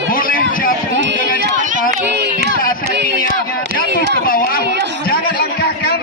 boleh jatuh dengan cepat di saat kakinya jatuh ke bawah. Jangan langkahkan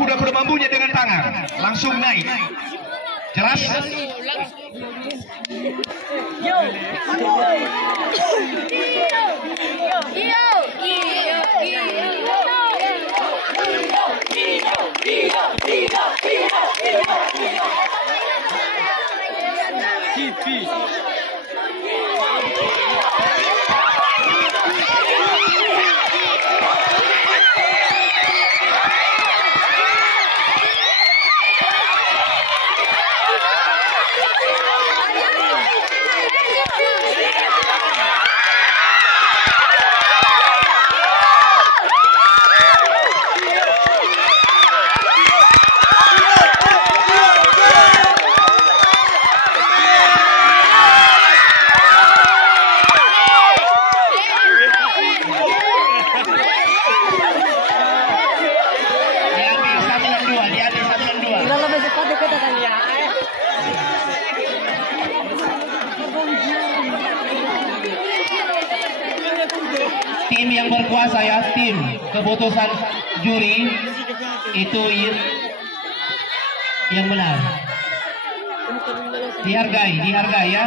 kuda-kuda bambunya dengan tangan, langsung naik. Jelas? Tim yang berkuasa ya, tim keputusan juri itu yang benar. Dihargai ya.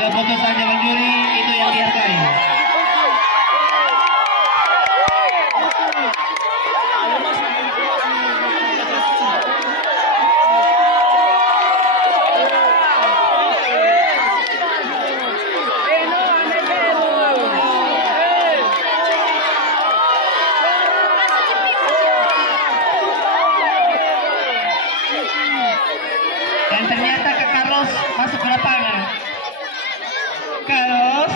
Keputusan dewan juri itu yang dihargai. Dan ternyata Kak Carlos masuk ke lapangan. Carlos.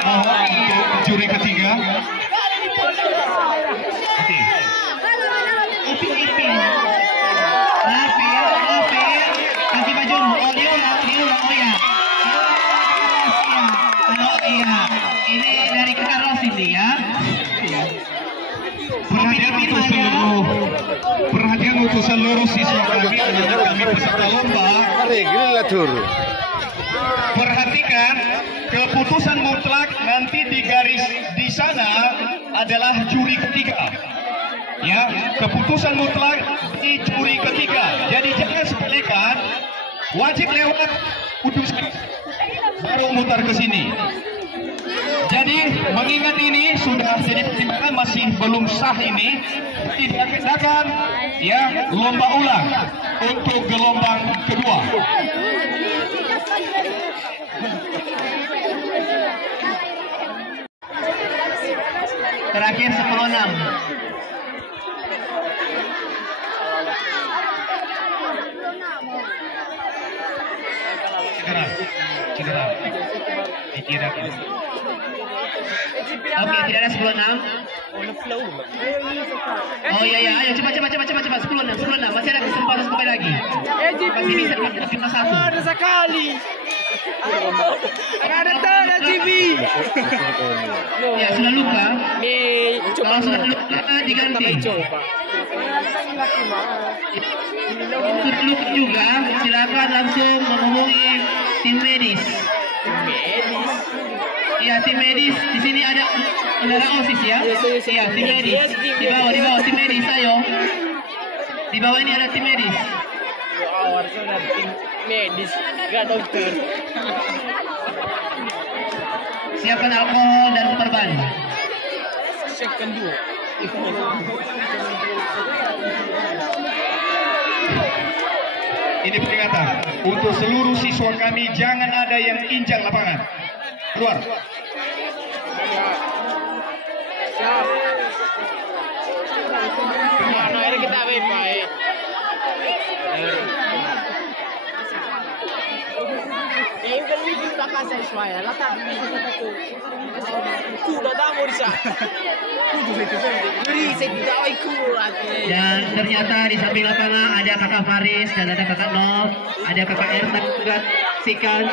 Bahwa untuk juri ketiga. Oke. Upin. Nafil. Kasih baju. Oh ya. Iya. Ini dari Kak Carlos ini ya. Perhatian untuk seluruh siswa kami adalah kami peserta lomba. Perhatikan keputusan mutlak nanti di garis di sana adalah juri ketiga. Ya, keputusan mutlak di juri ketiga. Jadi jangan sepelekan, wajib lewat putusan baru mutar ke sini. Jadi mengingat ini sudah jadi pertimbangan masih belum sah ini, tidak akan ya lomba ulang untuk gelombang kedua. Terakhir 10-6. Cedera. Oke, tidak ada 10-6. Oh iya, ayo cepat 10-6. Masih ada kesempatan sekali lagi. Masih bisa kita satu. Ada sekali. Ada TV. Ya sudah luka. Kalau sudah luka diganti. Sudah luka juga, silakan langsung menghubungi tim medis. Ya, tim medis di sini ada OSIS ya. Iya, tim medis. Di bawah tim medis, ayo. Di bawah ini ada tim medis. Harusnya ada tim medis, nggak dokter. Siapkan alkohol dan perban. Siapkan dua. Ini peringatan untuk seluruh siswa kami, jangan ada yang injak lapangan. Keluar. Siap. Mana ini kita baik. Yang kali kita kasih suaya, letak di situ. Kuda damo di sana. Dan ternyata di samping lapangan ada kakak Faris dan ada kakak Nov, ada kakak Ertan juga sikan.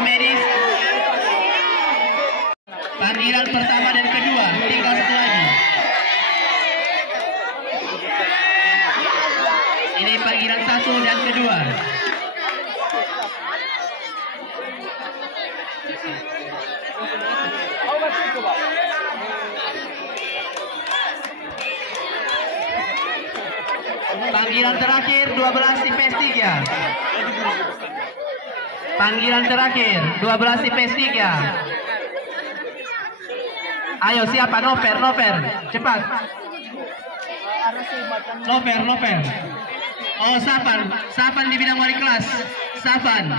tim medis. Panggilan pertama dan kedua, tinggal satu lagi. Ini panggilan satu dan kedua. Panggilan terakhir 12 IPS 3. Panggilan terakhir 12 IPS 3. Ayo siapa? Nover, cepat. Nover. Oh, Safan di bidang wali kelas. Safan.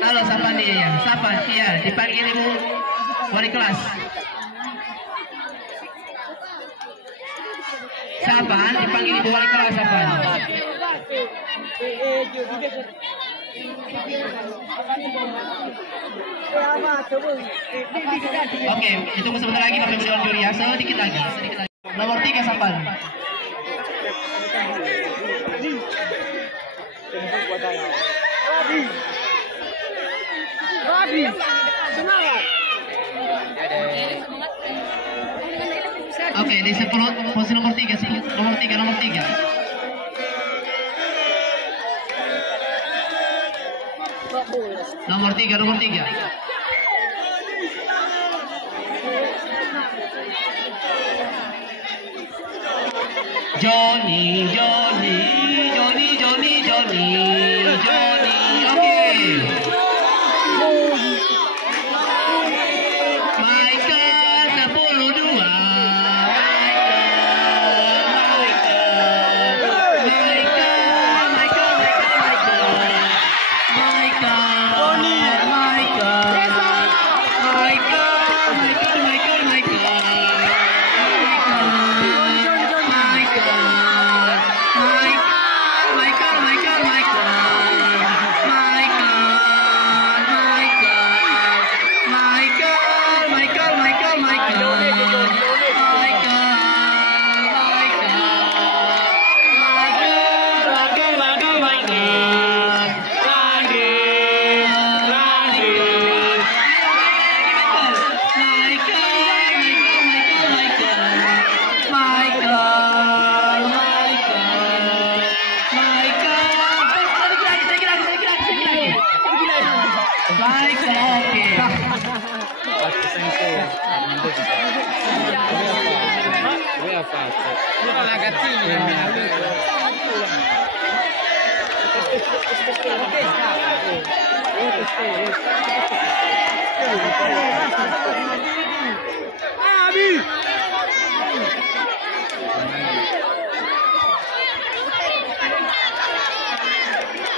Halo Safan ya. Safan, iya, dipanggil Ibu wali kelas. Safan dipanggil Ibu wali kelas, Safan. Oke, ditunggu sebentar lagi Bapak Ibu Dewan Juri ya. Sedikit lagi. Nomor 3 Safan. Oke, di 10 posisi nomor 3. Nomor 3. Nomor 3. Johnny.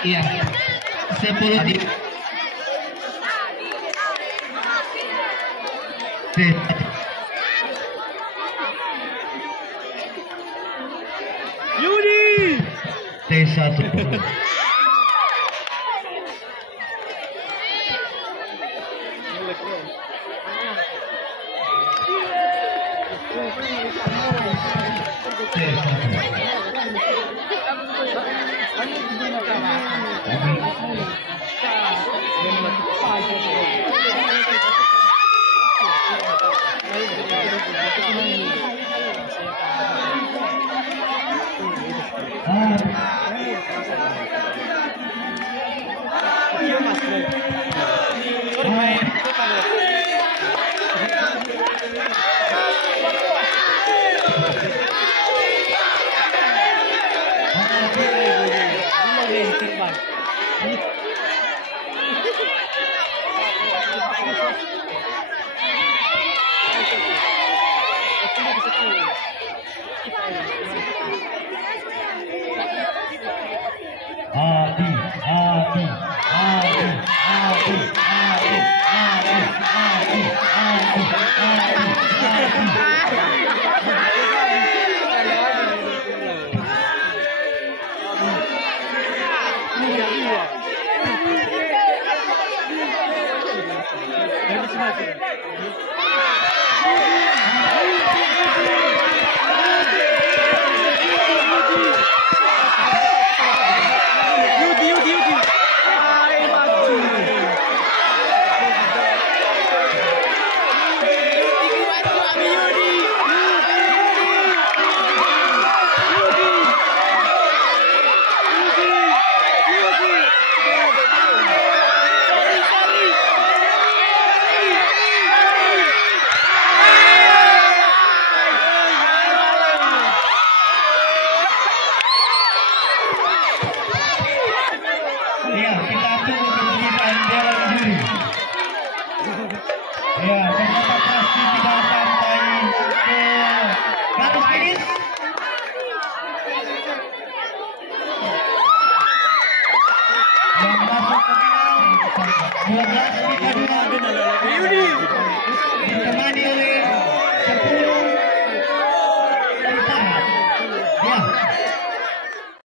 Iya, 10 tim. Yudi T1. 12 kita 2 ditemani oleh 10